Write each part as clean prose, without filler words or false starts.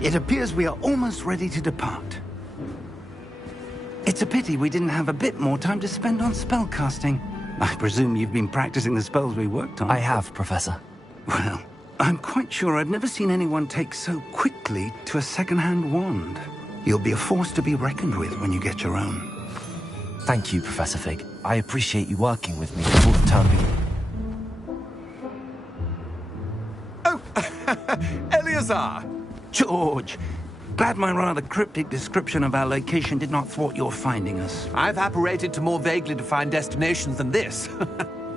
It appears we are almost ready to depart. It's a pity we didn't have a bit more time to spend on spellcasting. I presume you've been practicing the spells we worked on. I have, Professor. Well, I'm quite sure I've never seen anyone take so quickly to a second-hand wand. You'll be a force to be reckoned with when you get your own. Thank you, Professor Fig. I appreciate you working with me before the term begins. Oh, Eleazar! George, glad my rather cryptic description of our location did not thwart your finding us. I've apparated to more vaguely defined destinations than this.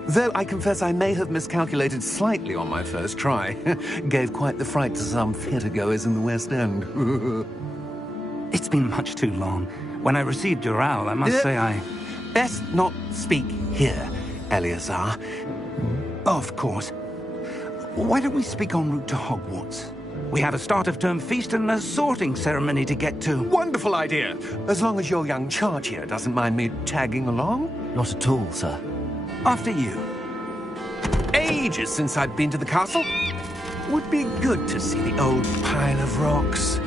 Though I confess I may have miscalculated slightly on my first try. Gave quite the fright to some theatre-goers in the West End. It's been much too long. When I received your owl, I must say I... Best not speak here, Eleazar. Of course. Why don't we speak en route to Hogwarts? We have a start-of-term feast and a sorting ceremony to get to. Wonderful idea! As long as your young charge here doesn't mind me tagging along. Not at all, sir. After you. Ages since I'd been to the castle. Would be good to see the old pile of rocks.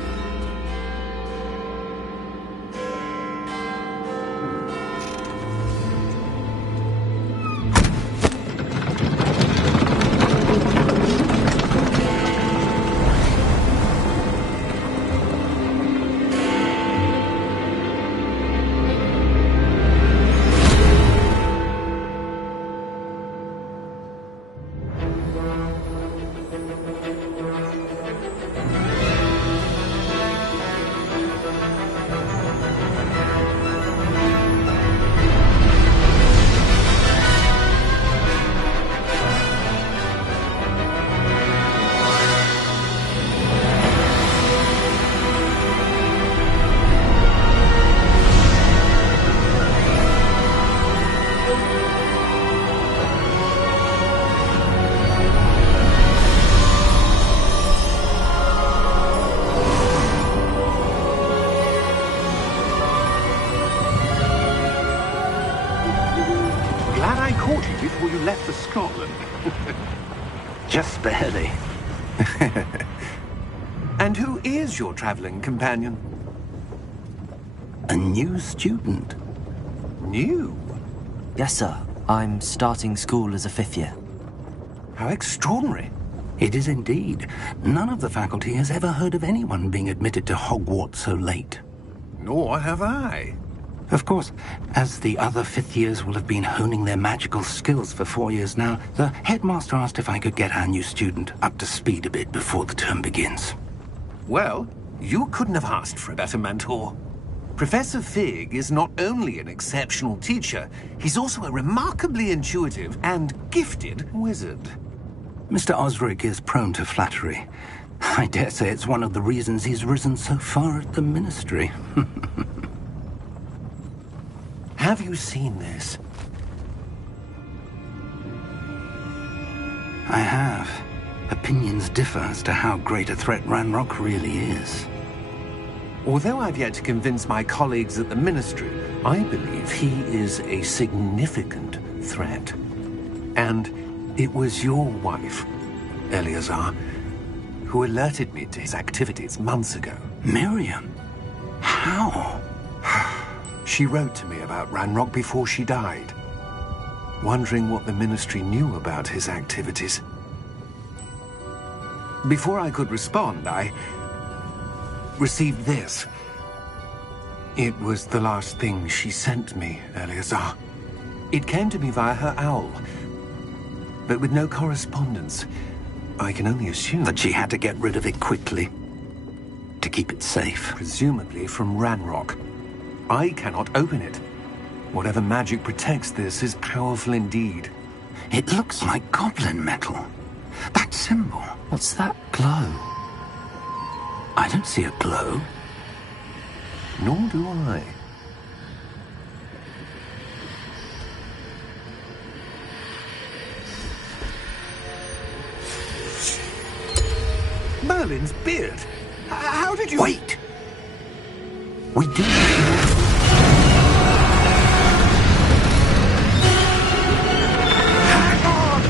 Before you left for Scotland. Just barely. And who is your traveling companion? A new student. New? Yes, sir. I'm starting school as a 5th year. How extraordinary. It is indeed. None of the faculty has ever heard of anyone being admitted to Hogwarts so late. Nor have I. Of course, as the other 5th years will have been honing their magical skills for 4 years now, the headmaster asked if I could get our new student up to speed a bit before the term begins. Well, you couldn't have asked for a better mentor. Professor Fig is not only an exceptional teacher, he's also a remarkably intuitive and gifted wizard. Mr. Osric is prone to flattery. I dare say it's one of the reasons he's risen so far at the Ministry. Have you seen this? I have. Opinions differ as to how great a threat Ranrock really is. Although I've yet to convince my colleagues at the Ministry, I believe he is a significant threat. And it was your wife, Eleazar, who alerted me to his activities months ago. Miriam? How? She wrote to me about Ranrock before she died, wondering what the Ministry knew about his activities. Before I could respond, I received this. It was the last thing she sent me, Eleazar. It came to me via her owl, but with no correspondence. I can only assume that she had to get rid of it quickly, to keep it safe. Presumably from Ranrock. I cannot open it. Whatever magic protects this is powerful indeed. It looks like goblin metal. That symbol. What's that glow? I don't see a glow. Nor do I. Merlin's beard. How did you... Wait! We do... Hang on!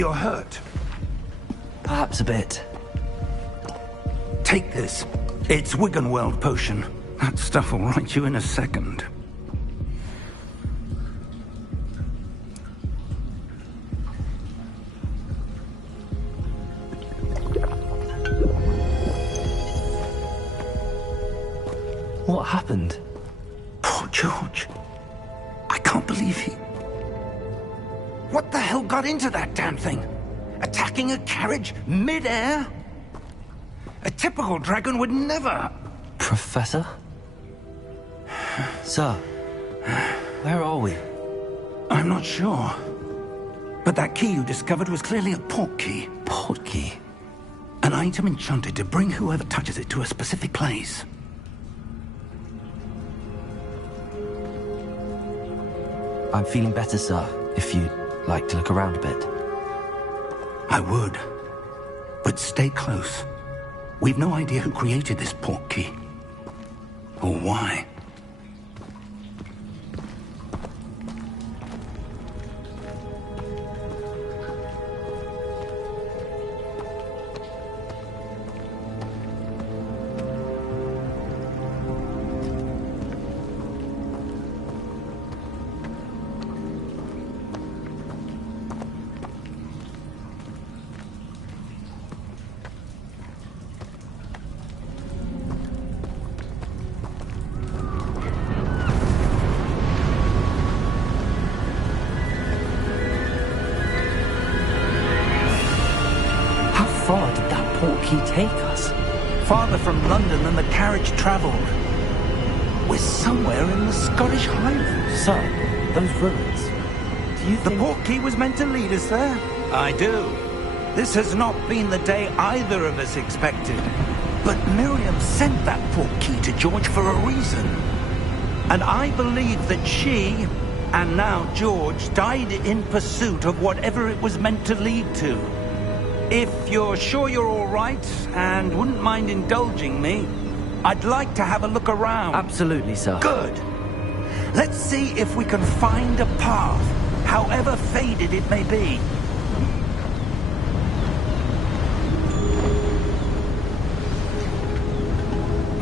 You're hurt. Perhaps a bit. Take this. It's Wiggenweld potion. That stuff will right you in a second. What happened? Poor George. I can't believe he... What the hell got into that damn thing? Attacking a carriage mid-air? A typical dragon would never... Professor? Sir, where are we? I'm not sure. But that key you discovered was clearly a port key. Port key? An item enchanted to bring whoever touches it to a specific place. I'm feeling better, sir, if you'd like to look around a bit. I would. But stay close. We've no idea who created this port key. Or why. Far did that port key take us? Farther from London than the carriage travelled. We're somewhere in the Scottish Highlands. Sir, those ruins. Do you The think... port key was meant to lead us there? I do. This has not been the day either of us expected. But Miriam sent that port key to George for a reason. And I believe that she, and now George, died in pursuit of whatever it was meant to lead to. If you're sure you're all right, and wouldn't mind indulging me, I'd like to have a look around. Absolutely, sir. Good. Let's see if we can find a path, however faded it may be.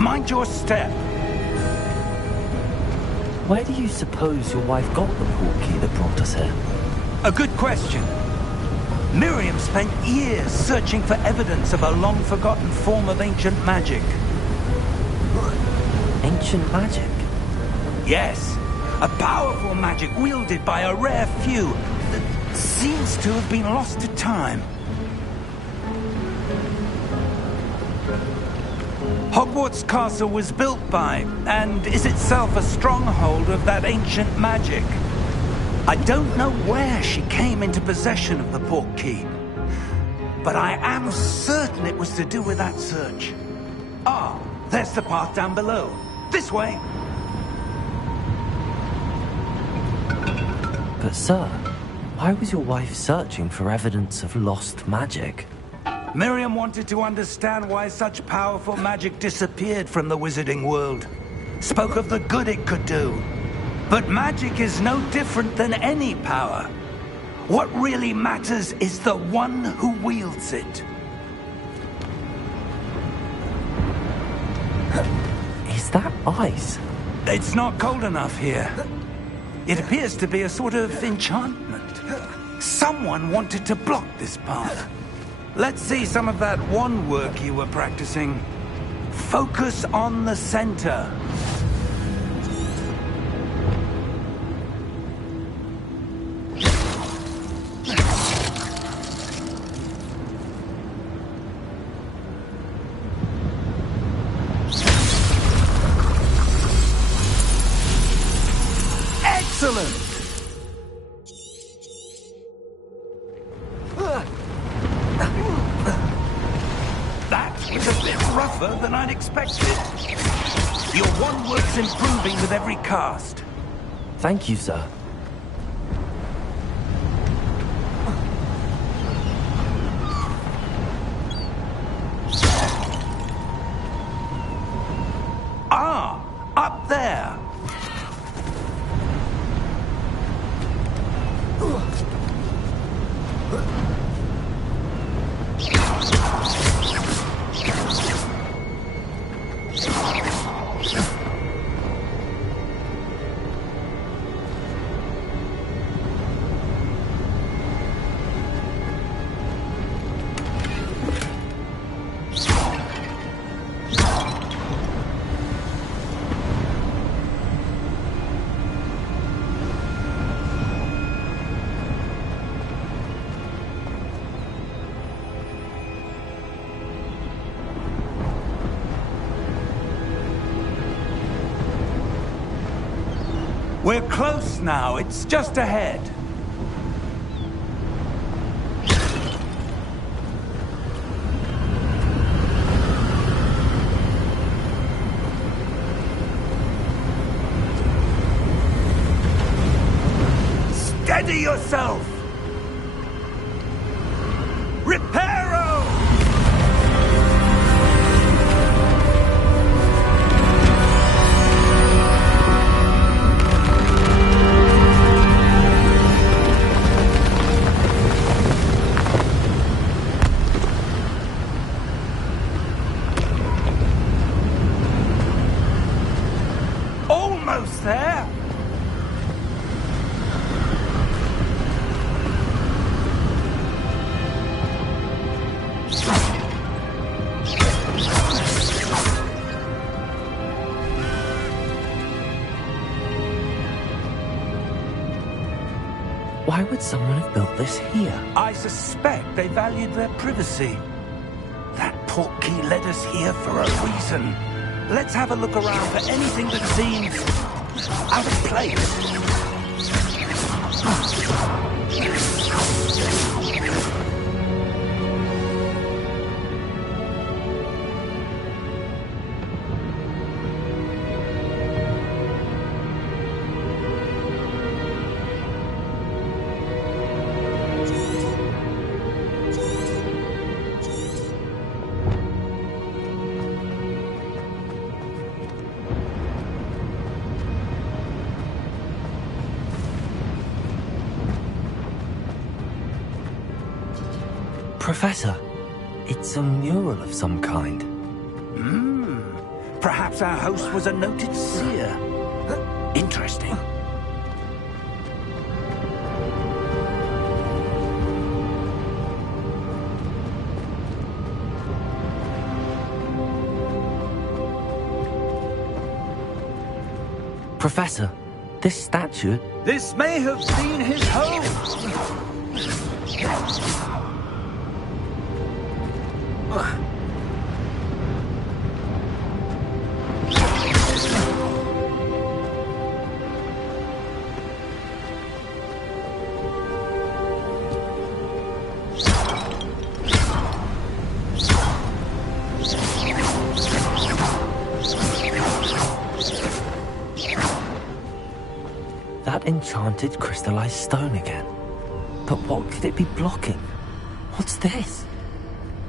Mind your step. Where do you suppose your wife got the port key that brought us here? A good question. Miriam spent years searching for evidence of a long-forgotten form of ancient magic. Ancient magic? Yes, a powerful magic wielded by a rare few that seems to have been lost to time. Hogwarts Castle was built by, and is itself a stronghold of that ancient magic. I don't know where she came into possession of the port key, but I am certain it was to do with that search. Ah, there's the path down below. This way. But sir, why was your wife searching for evidence of lost magic? Miriam wanted to understand why such powerful magic disappeared from the wizarding world. Spoke of the good it could do. But magic is no different than any power. What really matters is the one who wields it. Is that ice? It's not cold enough here. It appears to be a sort of enchantment. Someone wanted to block this path. Let's see some of that wand work you were practicing. Focus on the center. Excellent! That was a bit rougher than I'd expected. Your wand work's improving with every cast. Thank you, sir. Ah, up there. We're close now. It's just ahead. Steady yourself! Reparo! Almost there! Why would someone have built this here? I suspect they valued their privacy. That portkey led us here for a reason. Let's have a look around for anything that seems out of place. Professor, it's a mural of some kind. Perhaps our host was a noted seer. Interesting. Professor, this statue... This may have been his home. That enchanted crystallized stone again. But what could it be blocking? What's this?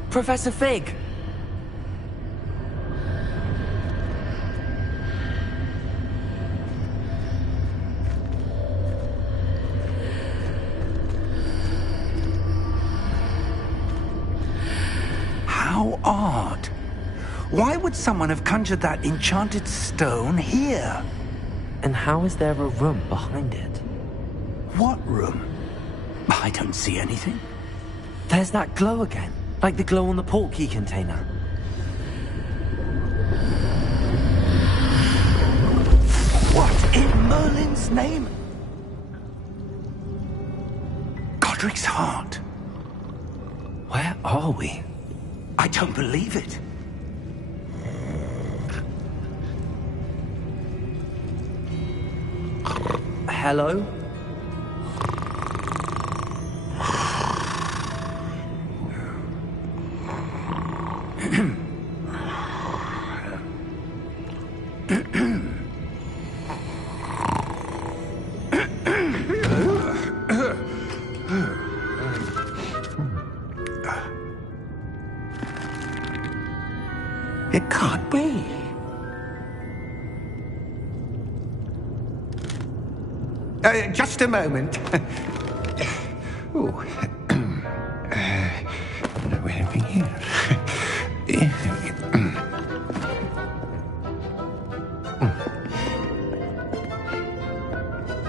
Professor Fig! How odd. Why would someone have conjured that enchanted stone here? And how is there a room behind it? What room? I don't see anything. There's that glow again, like the glow on the portkey container. What in Merlin's name? Godric's heart. Where are we? I don't believe it. Hello? It can't be. Just a moment. Oh. Where are we here?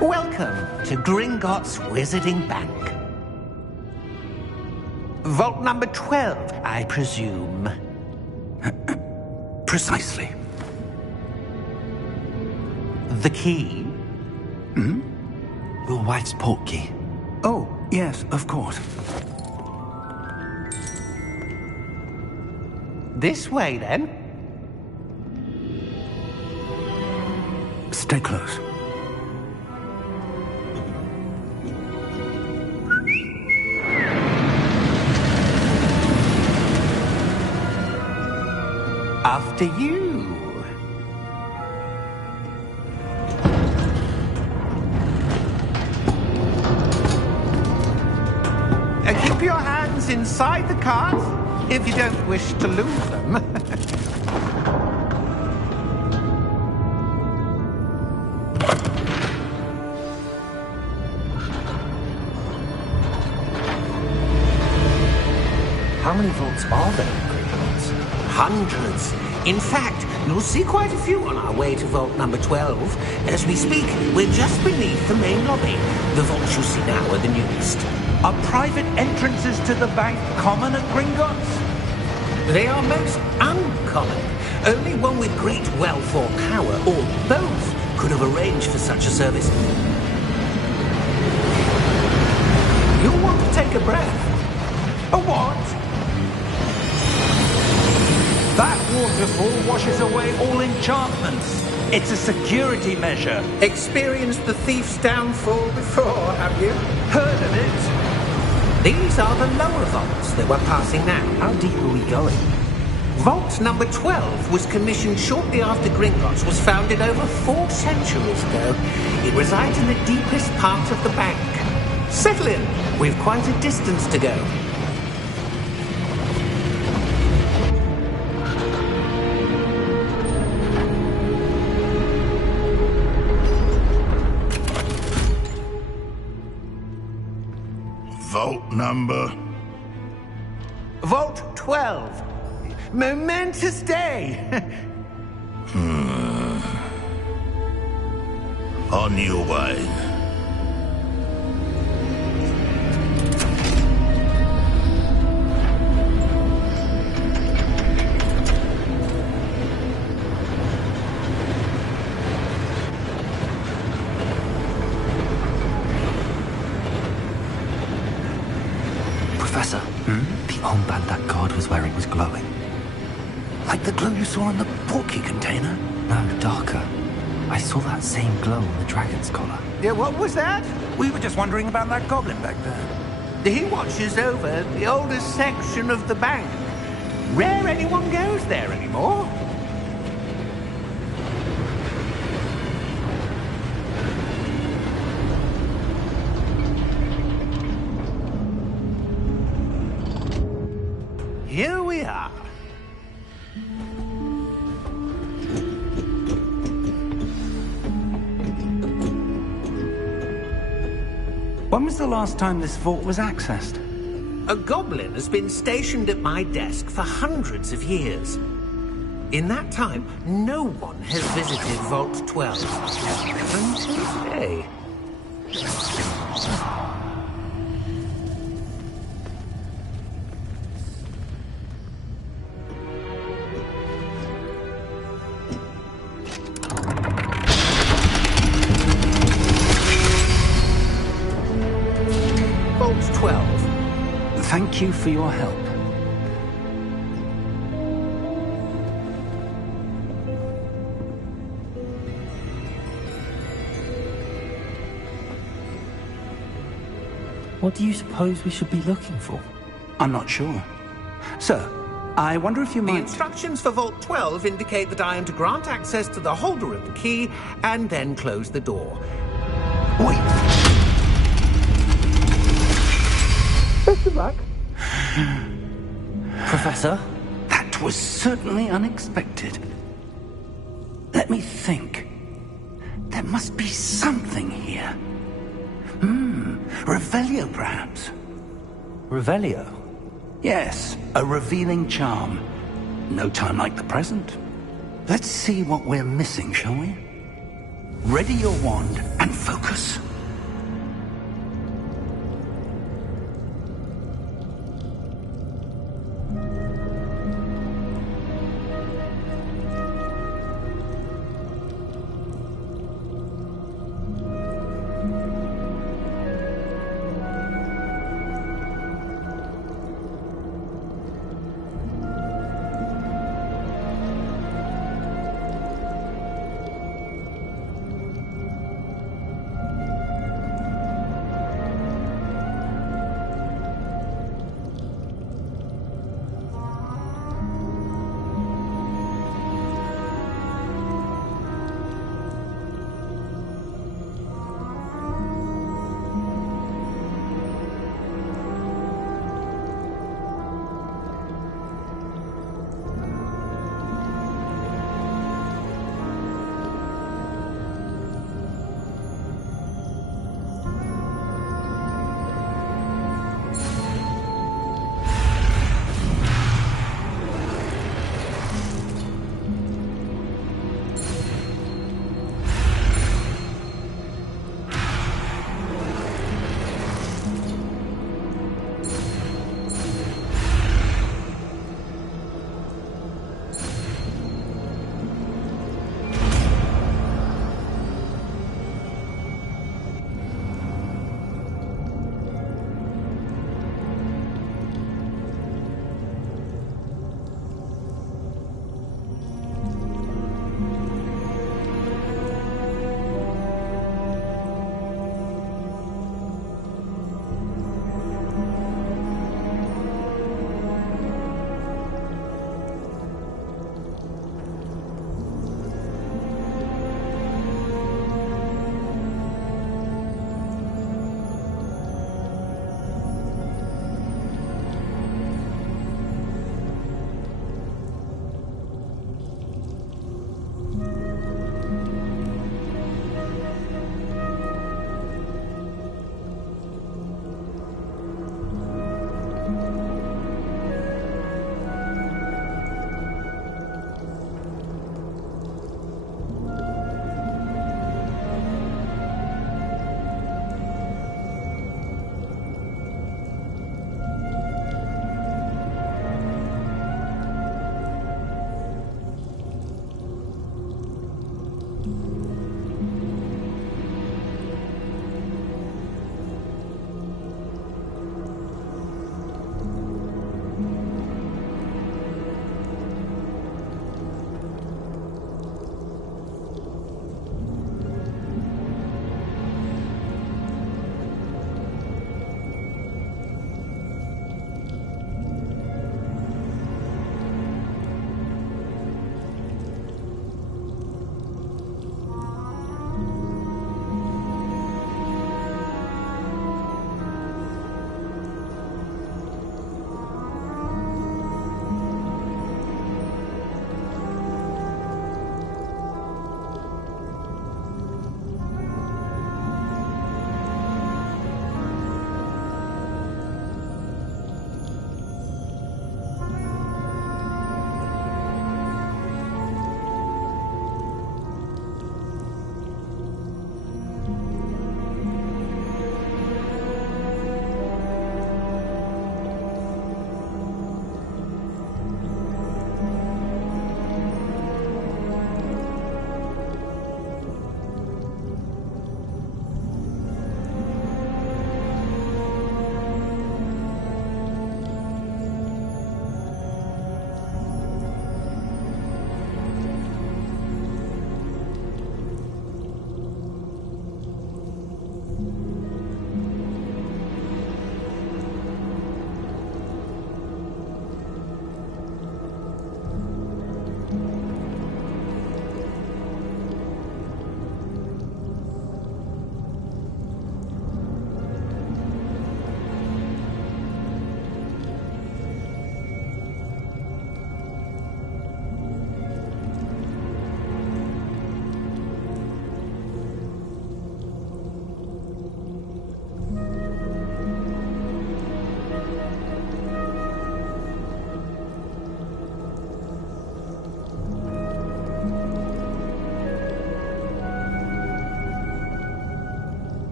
Welcome to Gringotts Wizarding Bank. Vault number 12, I presume. Precisely. The key? Your wife's portkey. Oh, yes, of course. This way, then. Stay close. after you. Keep your hands inside the cart if you don't wish to lose them. How many vaults are there in Gringotts? Hundreds. In fact, you'll see quite a few on our way to vault number 12. As we speak, we're just beneath the main lobby. The vaults you see now are the newest. Are private entrances to the bank common at Gringotts? They are most uncommon. Only one with great wealth or power, or both, could have arranged for such a service. You'll want to take a breath. A what? That waterfall washes away all enchantments. It's a security measure. Experienced the thief's downfall before, have you? Heard of it? These are the lower vaults that we're passing now. How deep are we going? Vault number 12 was commissioned shortly after Gringotts was founded over 4 centuries ago. It resides in the deepest part of the bank. Settle in. We've quite a distance to go. Vault number? Vault 12. Momentous day. On your way. Professor, the armband that guard was wearing was glowing. Like the glow you saw in the portkey container? No, darker. I saw that same glow on the dragon's collar. Yeah, what was that? We were just wondering about that goblin back there. He watches over the oldest section of the bank. Rare anyone goes there anymore. Here we are. When was the last time this vault was accessed? A goblin has been stationed at my desk for hundreds of years. In that time, no one has visited Vault 12. Until today. Vault 12. Thank you for your help. What do you suppose we should be looking for? I'm not sure. Sir, I wonder if you The might... instructions for Vault 12 indicate that I am to grant access to the holder of the key and then close the door. Wait! Best of luck. Professor? That was certainly unexpected. Let me think. There must be something here. Revelio, perhaps? Revelio? Yes, a revealing charm. No time like the present. Let's see what we're missing, shall we? Ready your wand and focus.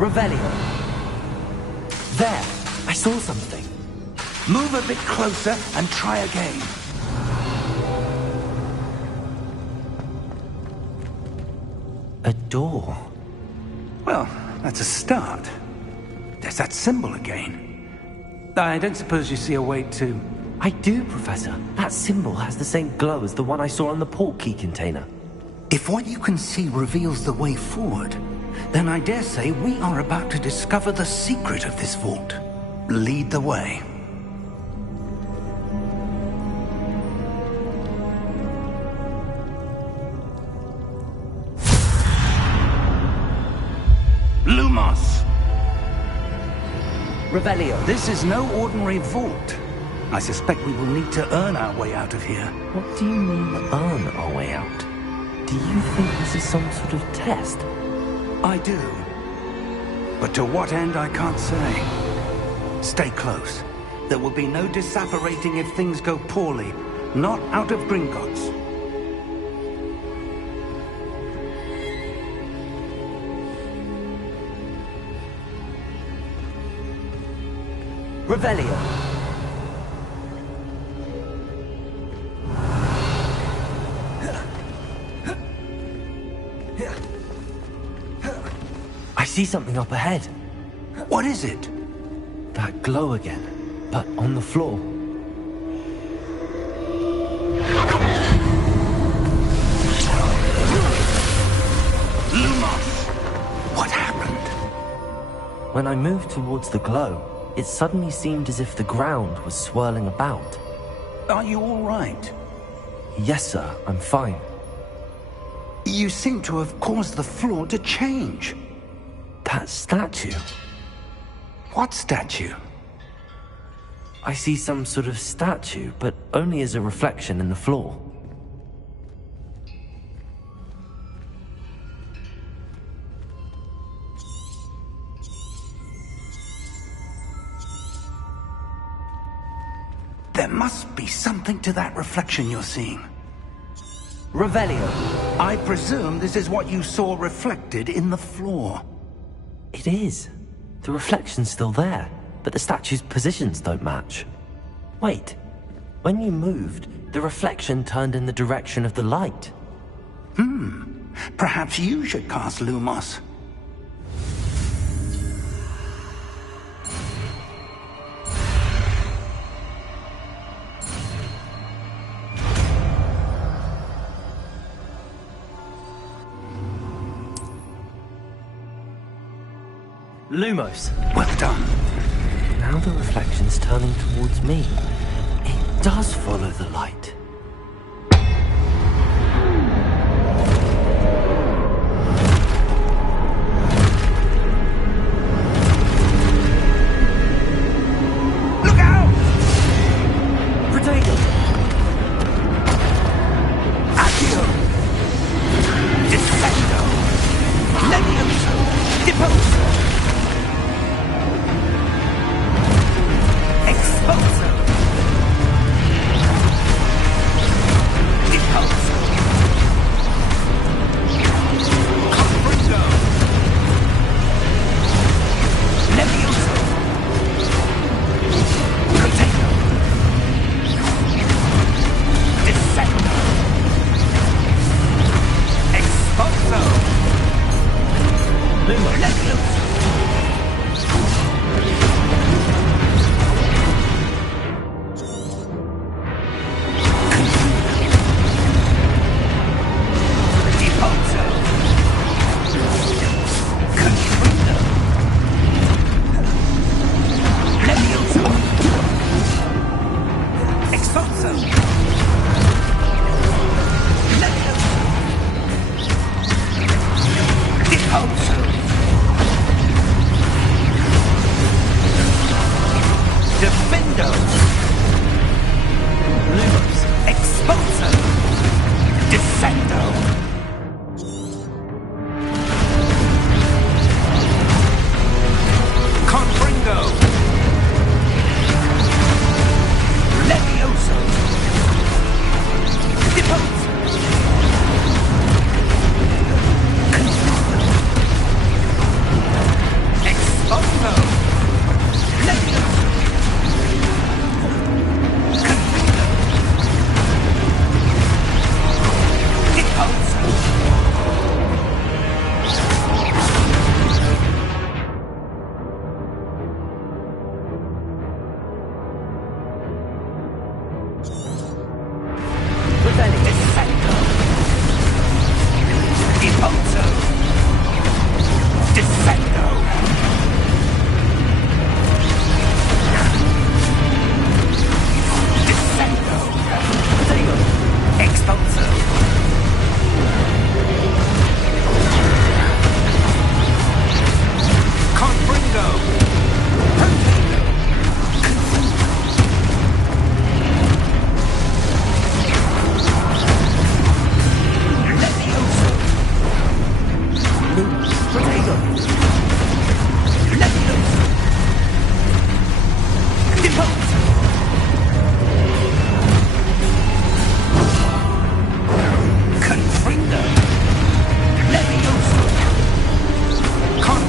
Revelio. There, I saw something. Move a bit closer and try again. A door. Well, that's a start. There's that symbol again. I don't suppose you see a way to... I do, Professor. That symbol has the same glow as the one I saw on the portkey container. If what you can see reveals the way forward, then I dare say we are about to discover the secret of this vault. Lead the way. Lumos! Revelio. This is no ordinary vault. I suspect we will need to earn our way out of here. What do you mean, earn our way out? Do you think this is some sort of test? I do. But to what end, I can't say. Stay close. There will be no disapparating if things go poorly. Not out of Gringotts. Revelio. I see something up ahead. What is it? That glow again, but on the floor. Lumos! What happened? When I moved towards the glow, it suddenly seemed as if the ground was swirling about. Are you all right? Yes, sir, I'm fine. You seem to have caused the floor to change. That statue. What statue? I see some sort of statue, but only as a reflection in the floor. There must be something to that reflection you're seeing. Revelio. I presume this is what you saw reflected in the floor. It is. The reflection's still there, but the statue's positions don't match. Wait. When you moved, the reflection turned in the direction of the light. Perhaps you should cast Lumos. Lumos. Well done. Now the reflection's turning towards me. It does follow the light. Look out! Potato! Accio! Defendo! Levioso! Deposo! Exposo! Deposo! Comprido! Levioso! Potato! Defendo! Exposo! Levioso!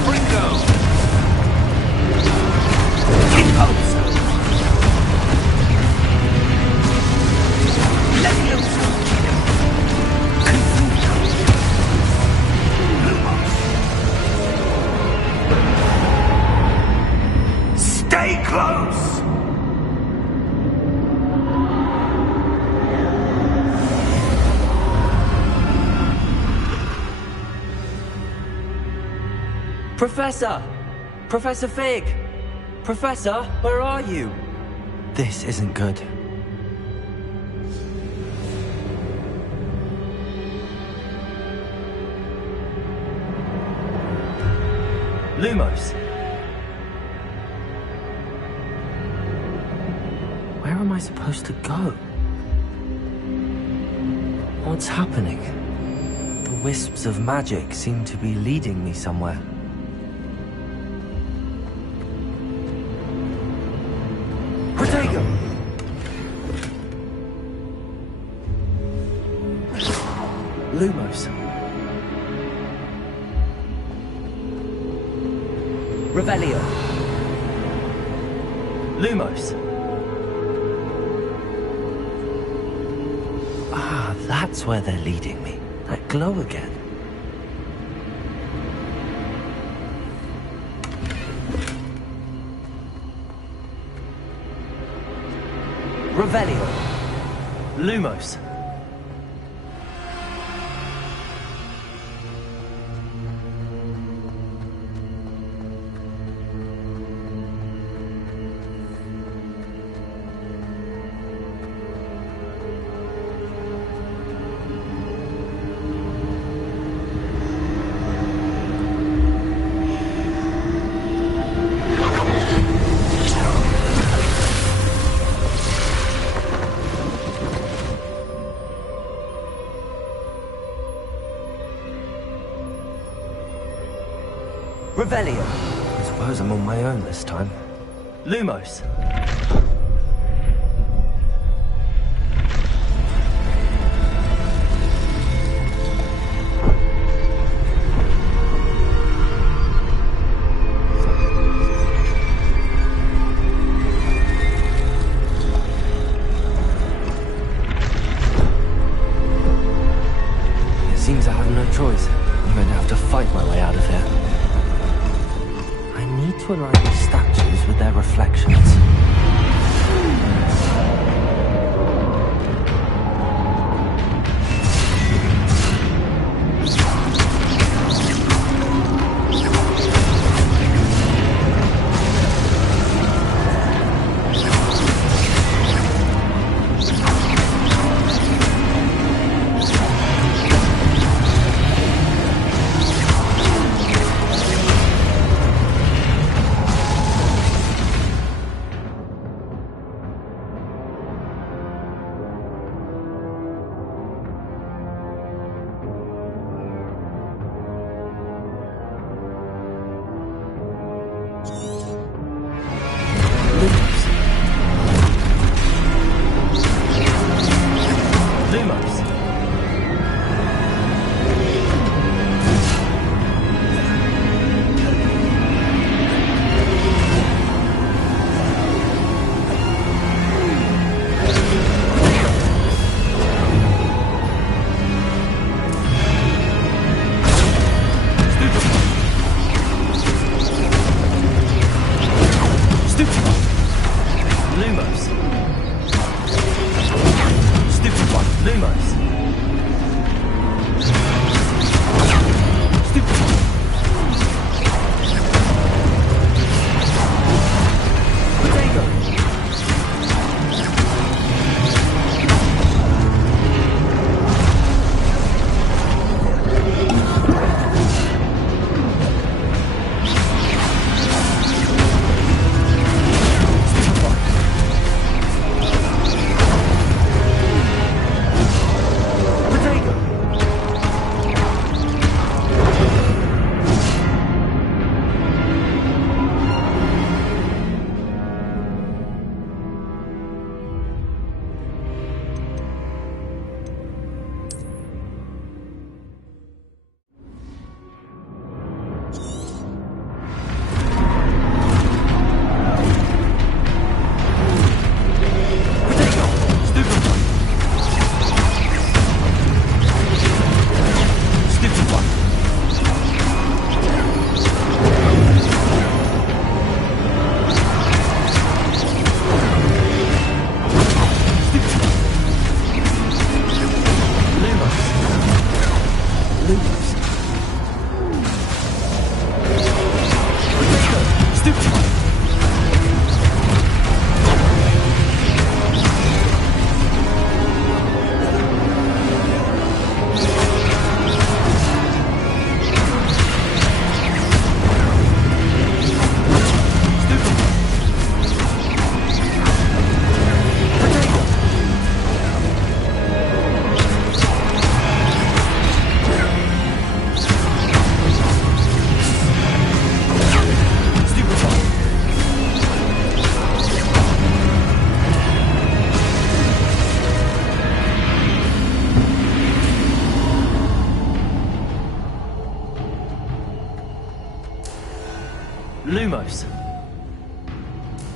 Fringo! Impulso! Levioso! Confuso! Lumos! Stay close! Professor! Professor Fig! Professor, where are you? This isn't good. Lumos! Where am I supposed to go? What's happening? The wisps of magic seem to be leading me somewhere. Lumos. Revelio. Lumos. Ah, that's where they're leading me. That glow again. Revelio. Lumos. Revelio. I suppose I'm on my own this time. Lumos. It seems I have no choice. I'm going to have to fight my way out of here. I need to align these statues with their reflections. Lumos.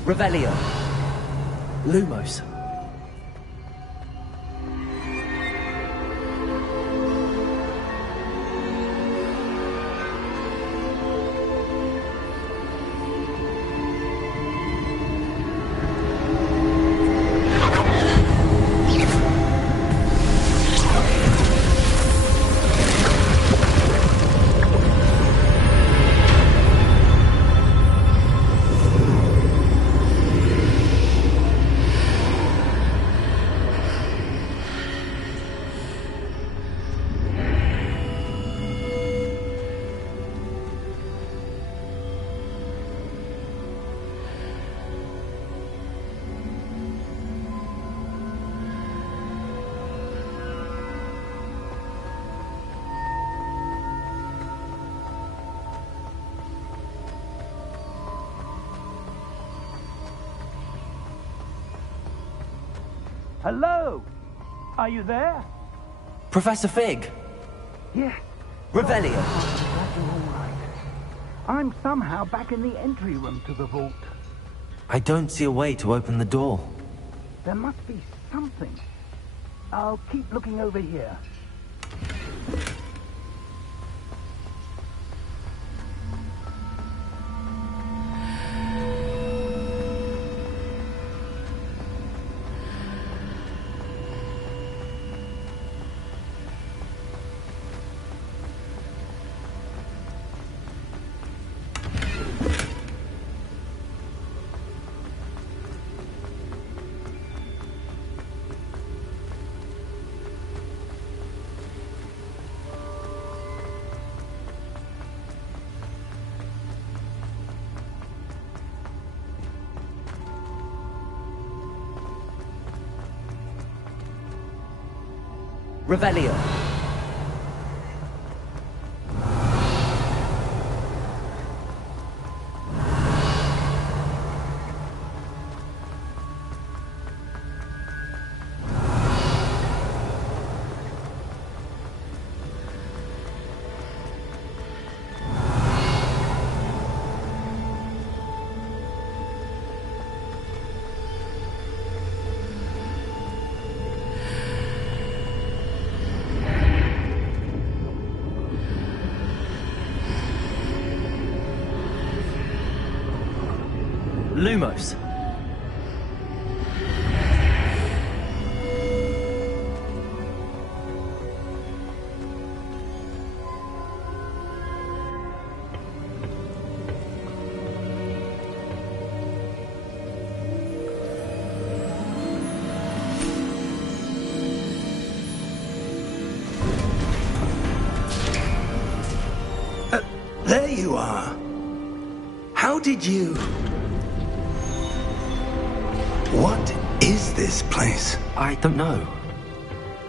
Revelio. Lumos. Hello? Are you there? Professor Fig. Yes. Revelio. I'm glad you're all right. I'm somehow back in the entry room to the vault. I don't see a way to open the door. There must be something. I'll keep looking over here. Revelio. Lumos. There you are. How did you... What is this place? I don't know.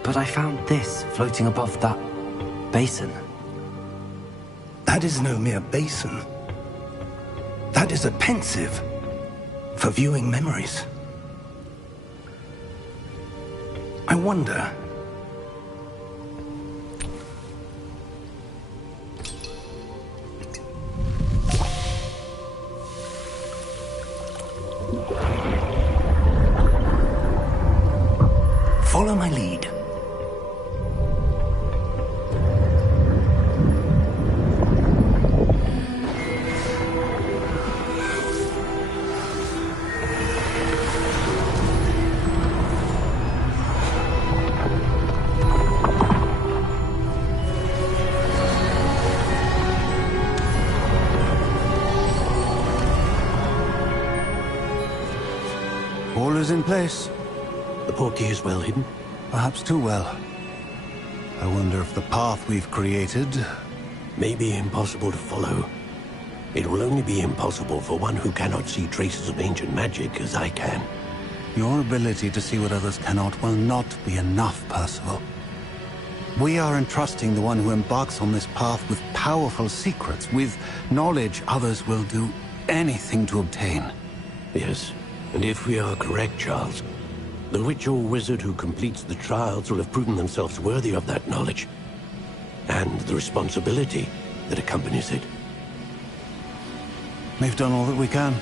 But I found this floating above that basin. That is no mere basin. That is a pensive for viewing memories. I wonder... Follow my lead. All is in place. The portkey is well hidden? Perhaps too well. I wonder if the path we've created... may be impossible to follow. It will only be impossible for one who cannot see traces of ancient magic as I can. Your ability to see what others cannot will not be enough, Percival. We are entrusting the one who embarks on this path with powerful secrets, with knowledge others will do anything to obtain. Yes, and if we are correct, Charles, the witch or wizard who completes the trials will have proven themselves worthy of that knowledge, and the responsibility that accompanies it. We've done all that we can.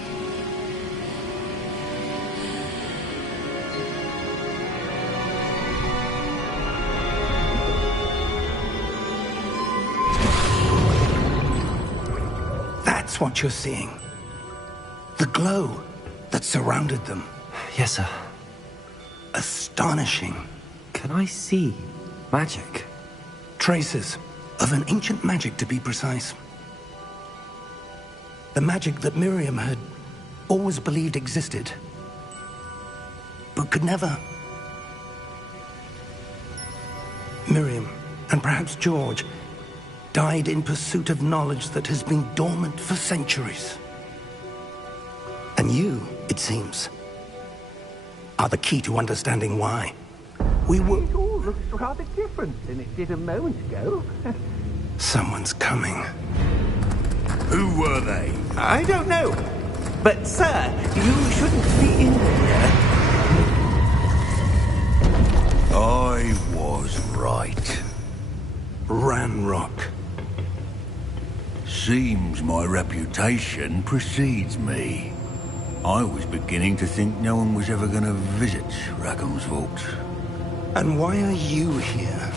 That's what you're seeing. The glow that surrounded them. Yes, sir. Astonishing. Can I see magic? Traces of an ancient magic, to be precise. The magic that Miriam had always believed existed, but could never. Miriam, and perhaps George, died in pursuit of knowledge that has been dormant for centuries. And you, it seems, are the key to understanding why. We were... It all looks rather different than it did a moment ago. Someone's coming. Who were they? I don't know. But, sir, you shouldn't be in here. I was right. Ranrock. Seems my reputation precedes me. I was beginning to think no one was ever going to visit Rackham's vault. And why are you here?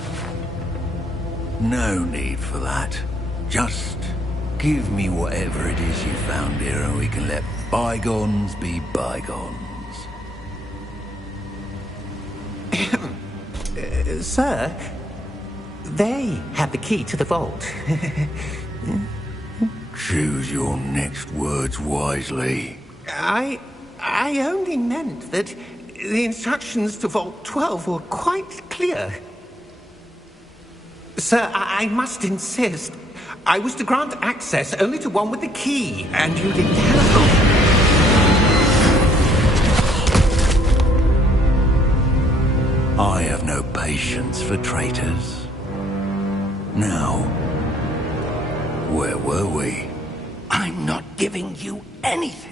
No need for that. Just give me whatever it is you found here and we can let bygones be bygones. Sir, they had the key to the vault. Choose your next words wisely. I only meant that the instructions to Vault 12 were quite clear. Sir, I must insist. I was to grant access only to one with the key, and you didn't have... I have no patience for traitors. Now, where were we? I'm not giving you anything.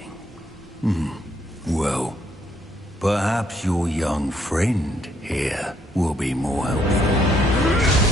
Well, perhaps your young friend here will be more helpful.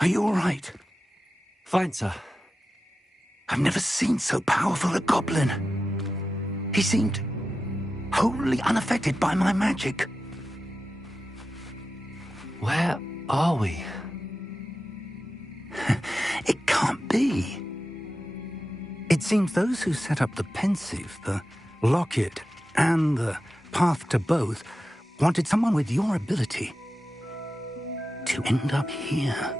Are you all right? Fine, sir. I've never seen so powerful a goblin. He seemed wholly unaffected by my magic. Where are we? It can't be. It seems those who set up the Pensive, the Locket, and the Path to Both wanted someone with your ability to end up here.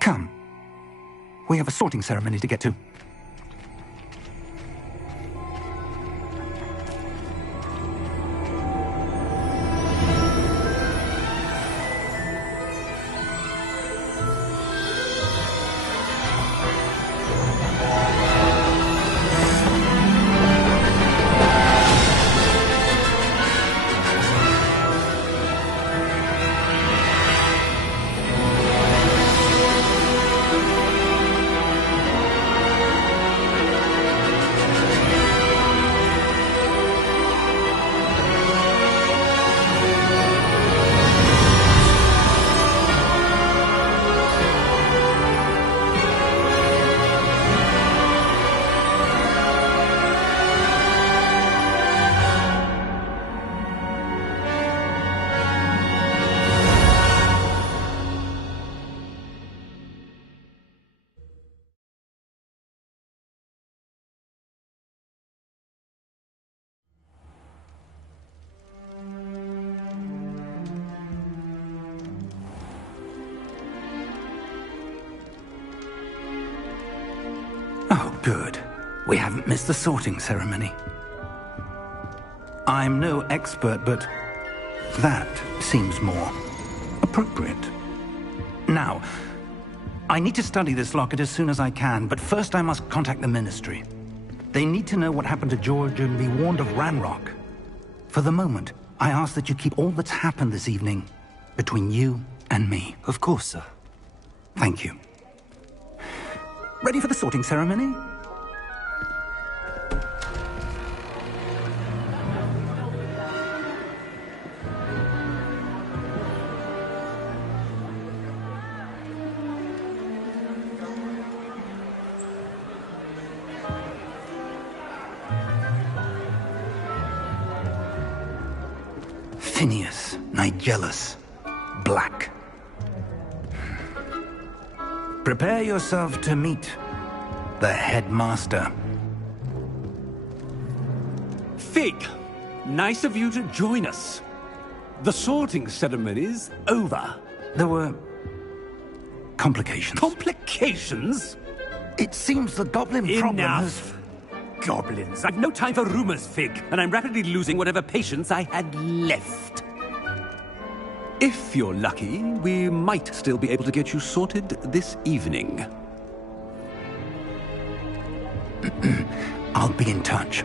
Come. We have a sorting ceremony to get to. We haven't missed the sorting ceremony. I'm no expert, but that seems more appropriate. Now, I need to study this locket as soon as I can, but first I must contact the Ministry. They need to know what happened to George and be warned of Ranrock. For the moment, I ask that you keep all that's happened this evening between you and me. Of course, sir. Thank you. Ready for the sorting ceremony? Phineas, Nigellus, Black. Prepare yourself to meet the headmaster. Fig, nice of you to join us. The sorting ceremony's over. There were complications. Complications? It seems the goblin problem has... Enough. Goblins. I've no time for rumors, Fig, and I'm rapidly losing whatever patience I had left. If you're lucky, we might still be able to get you sorted this evening. I'll be in touch.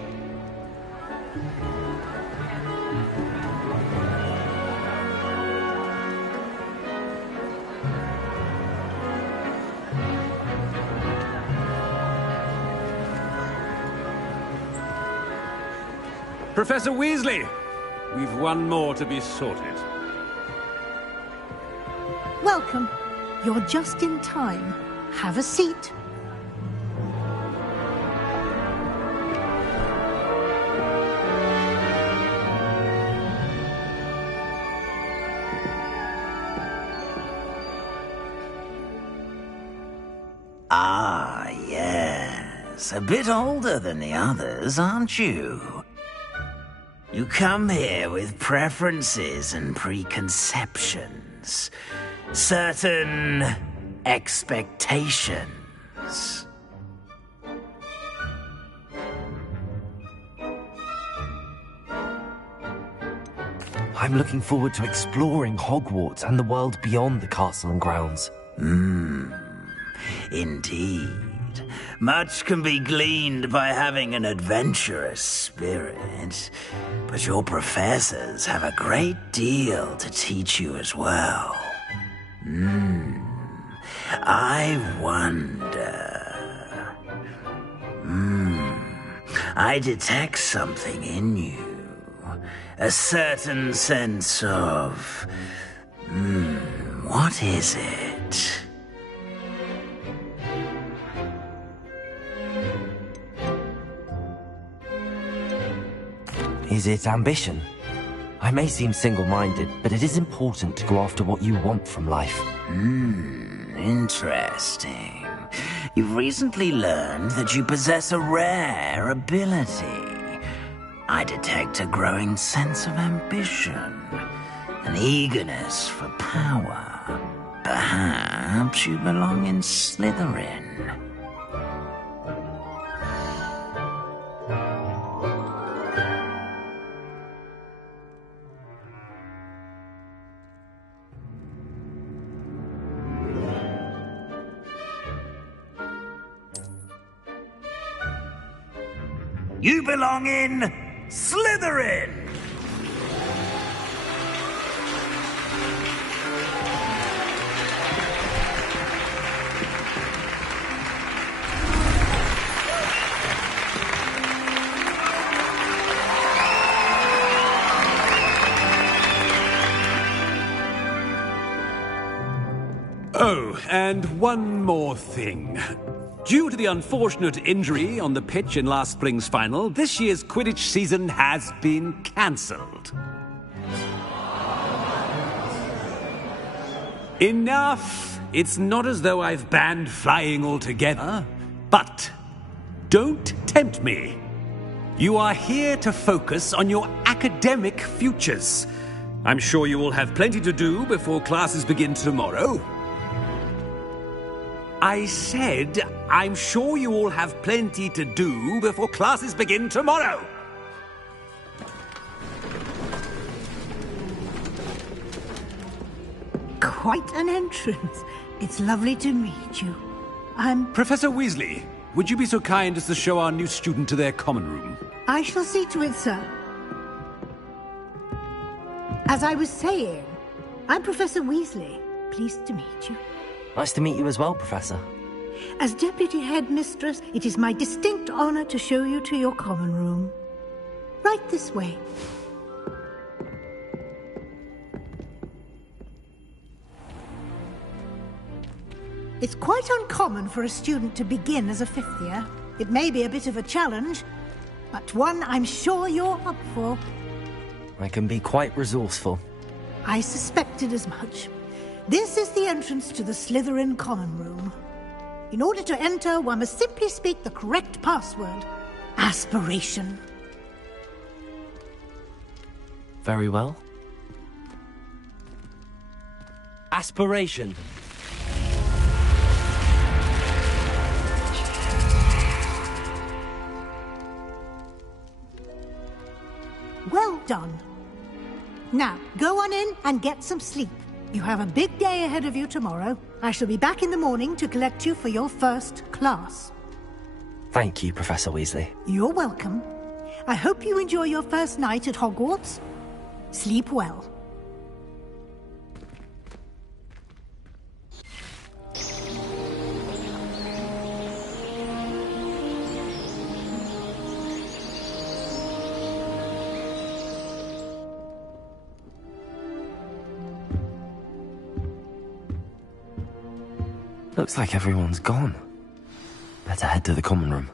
Professor Weasley, we've one more to be sorted. Welcome. You're just in time. Have a seat. Ah, yes. A bit older than the others, aren't you? You come here with preferences and preconceptions. Certain expectations. I'm looking forward to exploring Hogwarts and the world beyond the castle and grounds. Indeed. Much can be gleaned by having an adventurous spirit, but your professors have a great deal to teach you as well. I wonder... I detect something in you. A certain sense of... what is it? Is it ambition? I may seem single-minded, but it is important to go after what you want from life. Interesting. You've recently learned that you possess a rare ability. I detect a growing sense of ambition, an eagerness for power. Perhaps you belong in Slytherin. You belong in Slytherin! Oh, and one more thing. Due to the unfortunate injury on the pitch in last spring's final, this year's Quidditch season has been cancelled. Enough! It's not as though I've banned flying altogether, but don't tempt me. You are here to focus on your academic futures. I'm sure you will have plenty to do before classes begin tomorrow. I said I'm sure you all have plenty to do before classes begin tomorrow. Quite an entrance. It's lovely to meet you. I'm... Professor Weasley, would you be so kind as to show our new student to their common room? I shall see to it, sir. As I was saying, I'm Professor Weasley. Pleased to meet you. Nice to meet you as well, Professor. As Deputy Headmistress, it is my distinct honor to show you to your common room. Right this way. It's quite uncommon for a student to begin as a fifth year. It may be a bit of a challenge, but one I'm sure you're up for. I can be quite resourceful. I suspected as much. This is the entrance to the Slytherin common room. In order to enter, one must simply speak the correct password. Aspiration. Very well. Aspiration. Well done. Now, go on in and get some sleep. You have a big day ahead of you tomorrow. I shall be back in the morning to collect you for your first class. Thank you, Professor Weasley. You're welcome. I hope you enjoy your first night at Hogwarts. Sleep well. Looks like everyone's gone. Better head to the common room.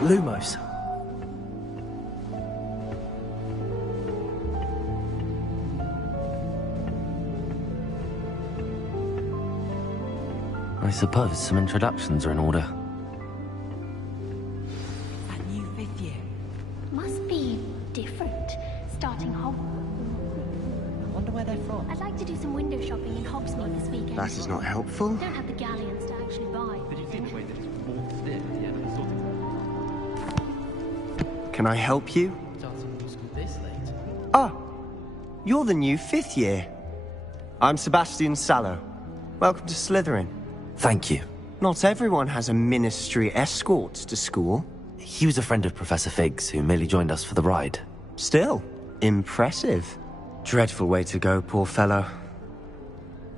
Lumos. I suppose some introductions are in order. That new 5th year. Must be different, starting Hogwarts. I wonder where they're from. I'd like to do some window shopping in Hogsmeade this weekend. That is not helpful. Don't have the galleons to actually buy. But you see the way that it's more thin at the end of the sorting. Can I help you? Starting new school this late. Ah, you're the new 5th year. I'm Sebastian Sallow. Welcome to Slytherin. Thank you. Not everyone has a ministry escort to school. He was a friend of Professor Fig's, who merely joined us for the ride. Still, impressive. Dreadful way to go, poor fellow.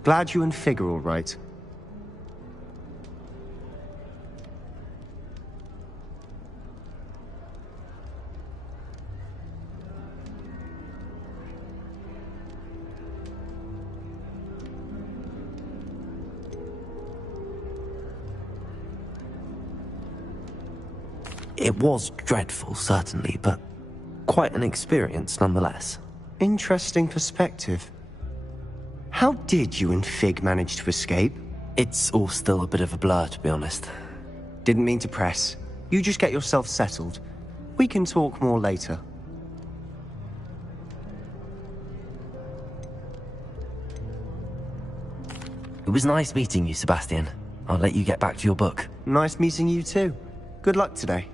Glad you and Fig are all right. It was dreadful, certainly, but quite an experience nonetheless. Interesting perspective. How did you and Fig manage to escape? It's all still a bit of a blur, to be honest. Didn't mean to press. You just get yourself settled. We can talk more later. It was nice meeting you, Sebastian. I'll let you get back to your book. Nice meeting you too. Good luck today.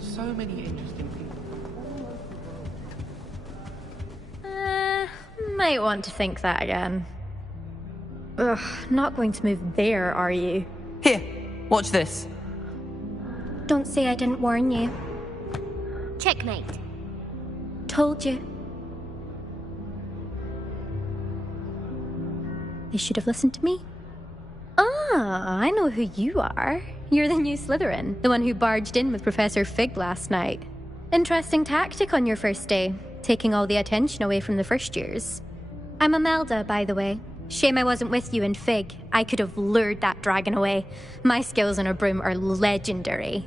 So many interesting people. Might want to think that again. Ugh, not going to move there, are you? Here, watch this. Don't say I didn't warn you. Checkmate. Told you. They should have listened to me. Ah, I know who you are. You're the new Slytherin, the one who barged in with Professor Fig last night. Interesting tactic on your first day, taking all the attention away from the first years. I'm Imelda, by the way. Shame I wasn't with you in Fig. I could have lured that dragon away. My skills on a broom are legendary.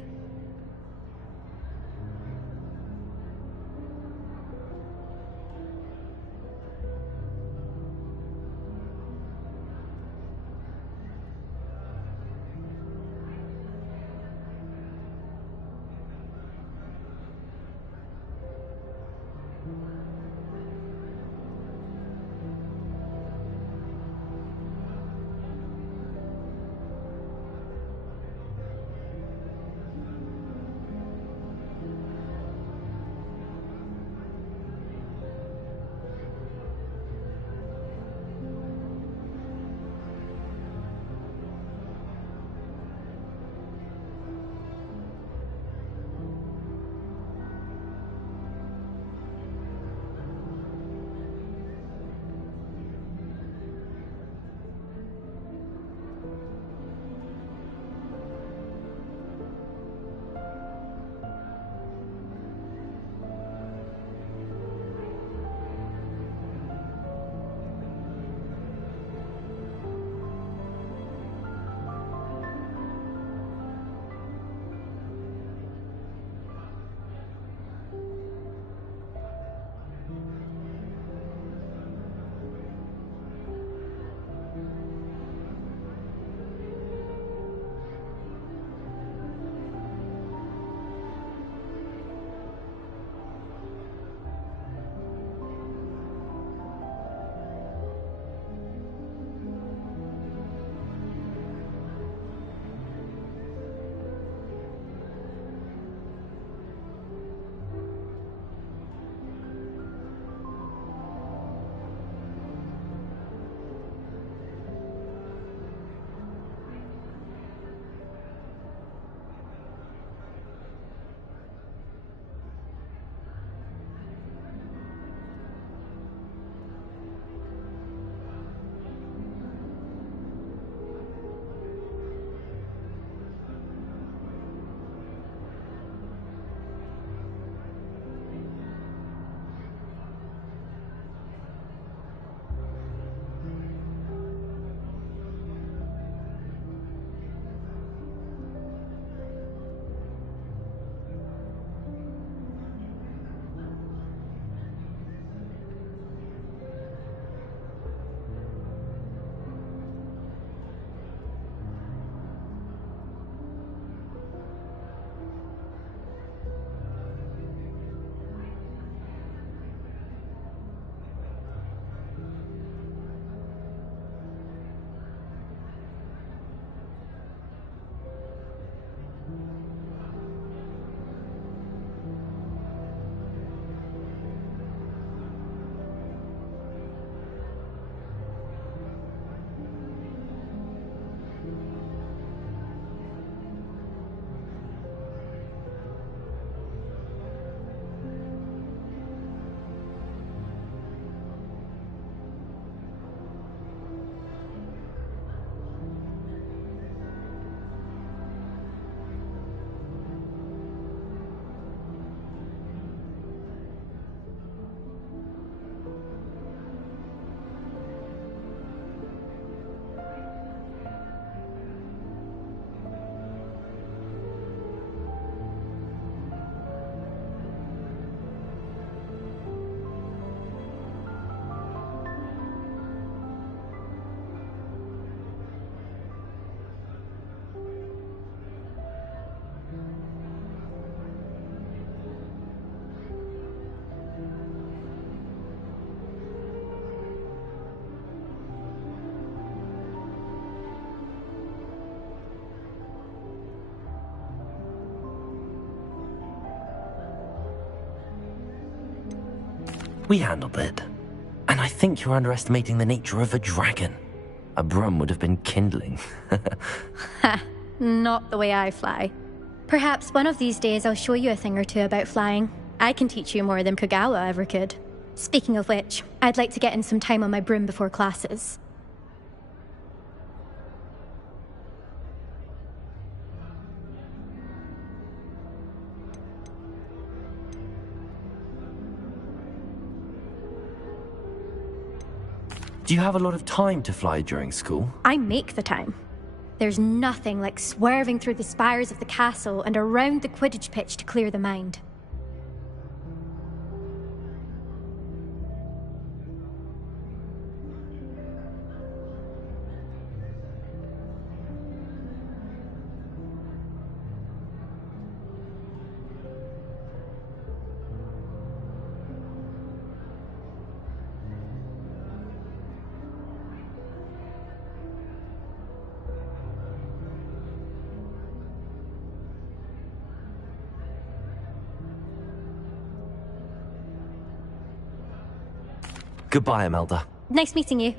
We handled it. And I think you're underestimating the nature of a dragon. A broom would have been kindling. Ha, not the way I fly. Perhaps one of these days I'll show you a thing or two about flying. I can teach you more than Kogawa ever could. Speaking of which, I'd like to get in some time on my broom before classes. Do you have a lot of time to fly during school? I make the time. There's nothing like swerving through the spires of the castle and around the Quidditch pitch to clear the mind. Goodbye, Imelda. Nice meeting you.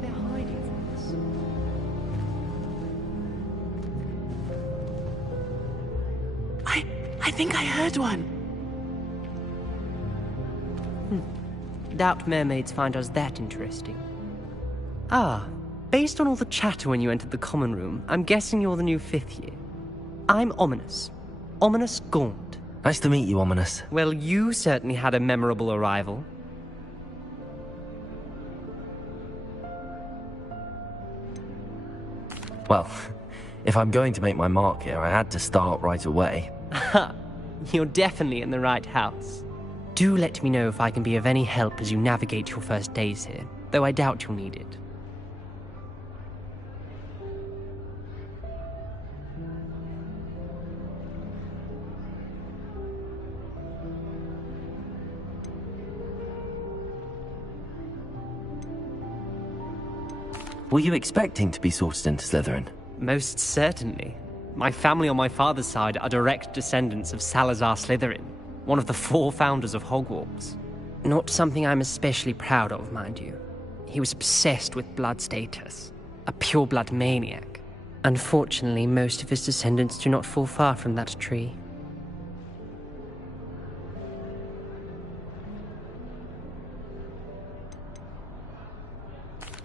They're hiding from us. I think I heard one. Doubt mermaids find us that interesting. Ah, based on all the chatter when you entered the common room, I'm guessing you're the new 5th year. I'm Ominous. Ominous Gaunt. Nice to meet you, Ominous. Well, you certainly had a memorable arrival. Well, if I'm going to make my mark here, I had to start right away. Ha! You're definitely in the right house. Do let me know if I can be of any help as you navigate your first days here, though I doubt you'll need it. Were you expecting to be sorted into Slytherin? Most certainly. My family on my father's side are direct descendants of Salazar Slytherin, one of the 4 founders of Hogwarts. Not something I'm especially proud of, mind you. He was obsessed with blood status, a pure-blood maniac. Unfortunately, most of his descendants do not fall far from that tree.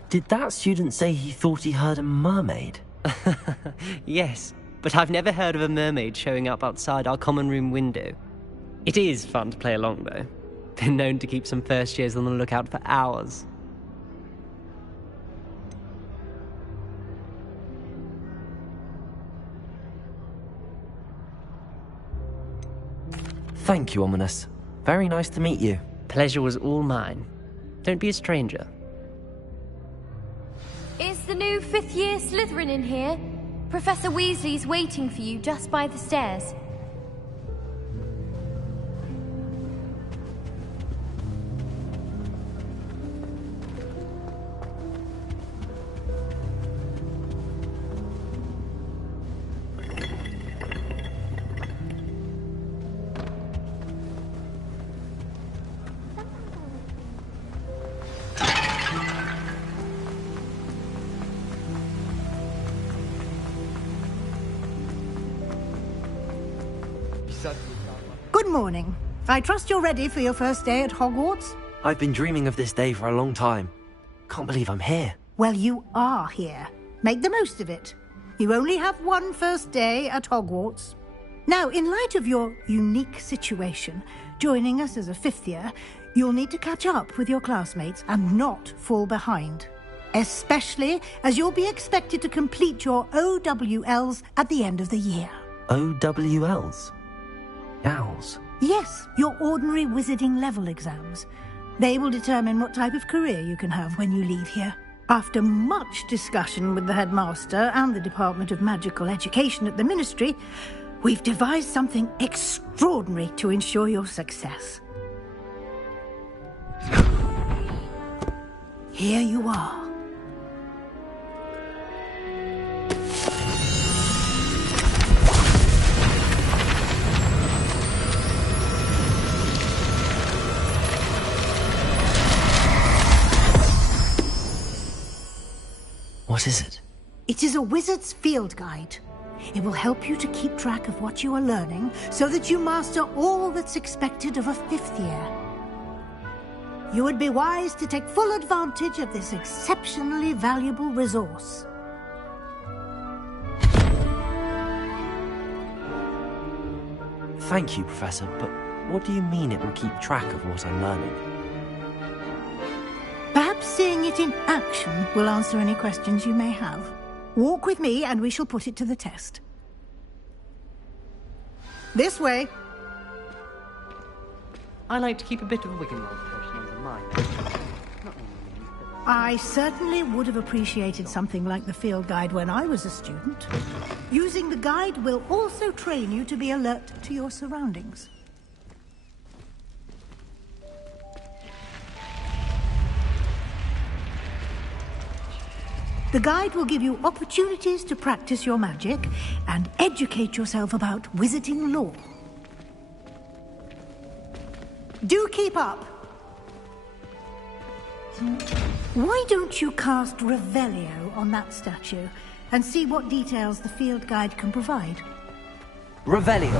Did that student say he thought he heard a mermaid? Yes, but I've never heard of a mermaid showing up outside our common room window. It is fun to play along, though. Been known to keep some first years on the lookout for hours. Thank you, Ominous. Very nice to meet you. Pleasure was all mine. Don't be a stranger. Is the new 5th year Slytherin in here? Professor Weasley's waiting for you just by the stairs. Good morning. I trust you're ready for your first day at Hogwarts? I've been dreaming of this day for a long time. Can't believe I'm here. Well, you are here. Make the most of it. You only have one first day at Hogwarts. Now, in light of your unique situation, joining us as a 5th year, you'll need to catch up with your classmates and not fall behind. Especially as you'll be expected to complete your OWLs at the end of the year. OWLs? Owls? Yes, your ordinary wizarding level exams. They will determine what type of career you can have when you leave here. After much discussion with the headmaster and the Department of Magical Education at the Ministry, we've devised something extraordinary to ensure your success. Here you are. What is it? It is a wizard's field guide. It will help you to keep track of what you are learning so that you master all that's expected of a 5th year. You would be wise to take full advantage of this exceptionally valuable resource. Thank you, Professor, but what do you mean it will keep track of what I'm learning? Perhaps seeing it in action will answer any questions you may have. Walk with me and we shall put it to the test. This way. I like to keep a bit of a Wiggenweld portion under mine. I certainly would have appreciated something like the field guide when I was a student. Using the guide will also train you to be alert to your surroundings. The guide will give you opportunities to practice your magic and educate yourself about wizarding lore. Do keep up! Why don't you cast Revelio on that statue and see what details the field guide can provide? Revelio!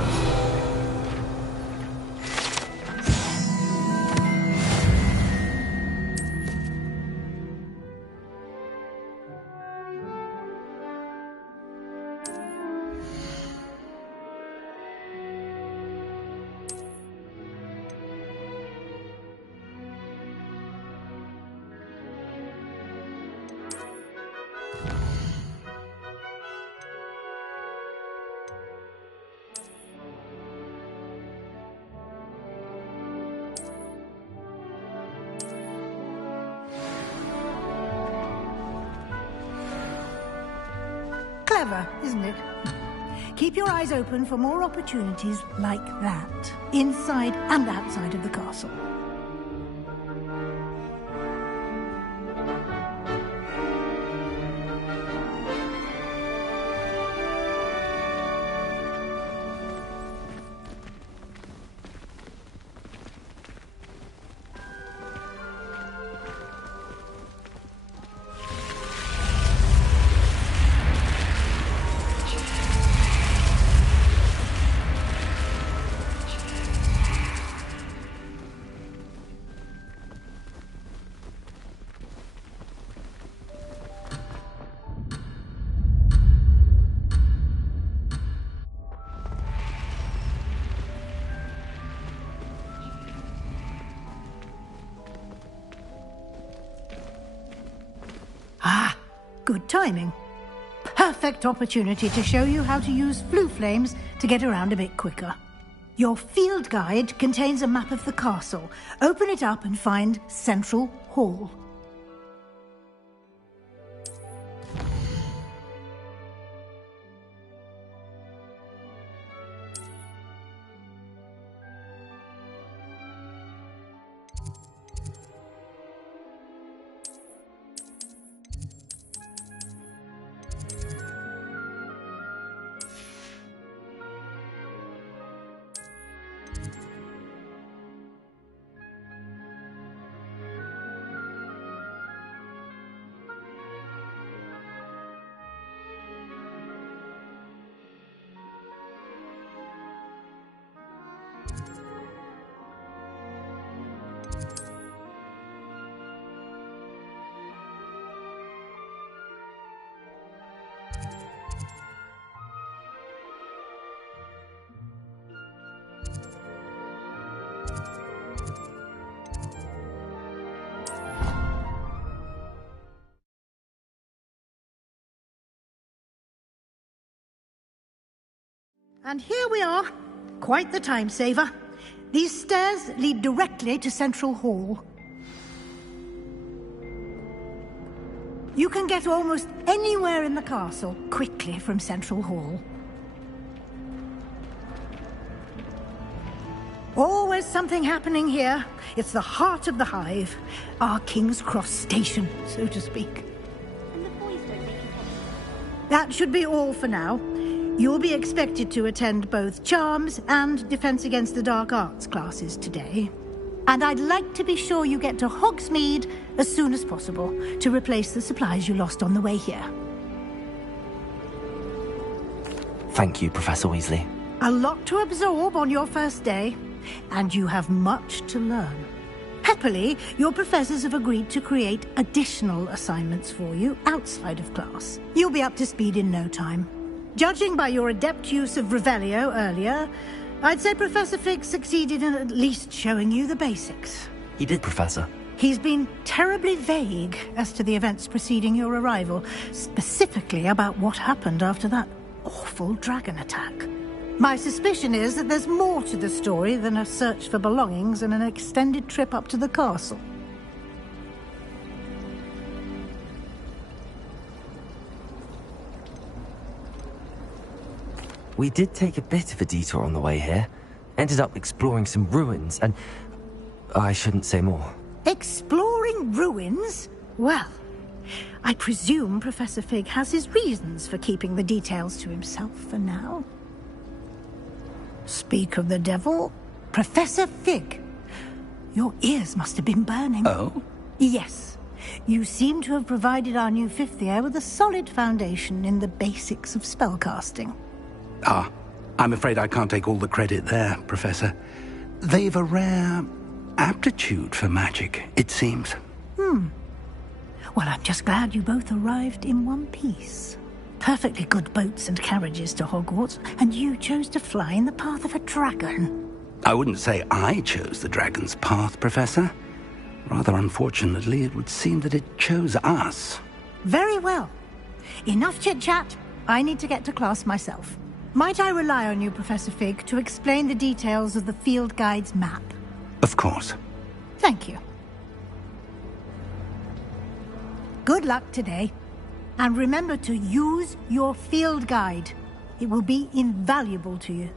Clever, isn't it? Keep your eyes open for more opportunities like that, inside and outside of the castle. Good timing. Perfect opportunity to show you how to use flue flames to get around a bit quicker. Your field guide contains a map of the castle. Open it up and find Central Hall. And here we are. Quite the time saver. These stairs lead directly to Central Hall. You can get almost anywhere in the castle quickly from Central Hall. Always something happening here. It's the heart of the hive. Our King's Cross station, so to speak. And the boys don't make it. That should be all for now. You'll be expected to attend both Charms and Defense Against the Dark Arts classes today. And I'd like to be sure you get to Hogsmeade as soon as possible to replace the supplies you lost on the way here. Thank you, Professor Weasley. A lot to absorb on your first day, and you have much to learn. Happily, your professors have agreed to create additional assignments for you outside of class. You'll be up to speed in no time. Judging by your adept use of Revelio earlier, I'd say Professor Fig succeeded in at least showing you the basics. He did, Professor. He's been terribly vague as to the events preceding your arrival, specifically about what happened after that awful dragon attack. My suspicion is that there's more to the story than a search for belongings and an extended trip up to the castle. We did take a bit of a detour on the way here. Ended up exploring some ruins, and I shouldn't say more. Exploring ruins? Well, I presume Professor Fig has his reasons for keeping the details to himself for now. Speak of the devil, Professor Fig. Your ears must have been burning. Oh? Yes. You seem to have provided our new fifth year with a solid foundation in the basics of spellcasting. Ah, I'm afraid I can't take all the credit there, Professor. They've a rare aptitude for magic, it seems. Well, I'm just glad you both arrived in one piece. Perfectly good boats and carriages to Hogwarts, and you chose to fly in the path of a dragon. I wouldn't say I chose the dragon's path, Professor. Rather unfortunately, it would seem that it chose us. Very well. Enough chit-chat. I need to get to class myself. Might I rely on you, Professor Fig, to explain the details of the field guide's map? Of course. Thank you. Good luck today. And remember to use your field guide. It will be invaluable to you.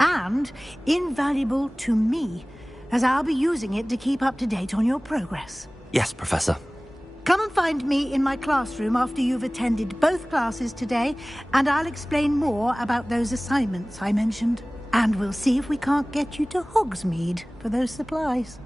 And invaluable to me, as I'll be using it to keep up to date on your progress. Yes, Professor. Come and find me in my classroom after you've attended both classes today, and I'll explain more about those assignments I mentioned. And we'll see if we can't get you to Hogsmeade for those supplies.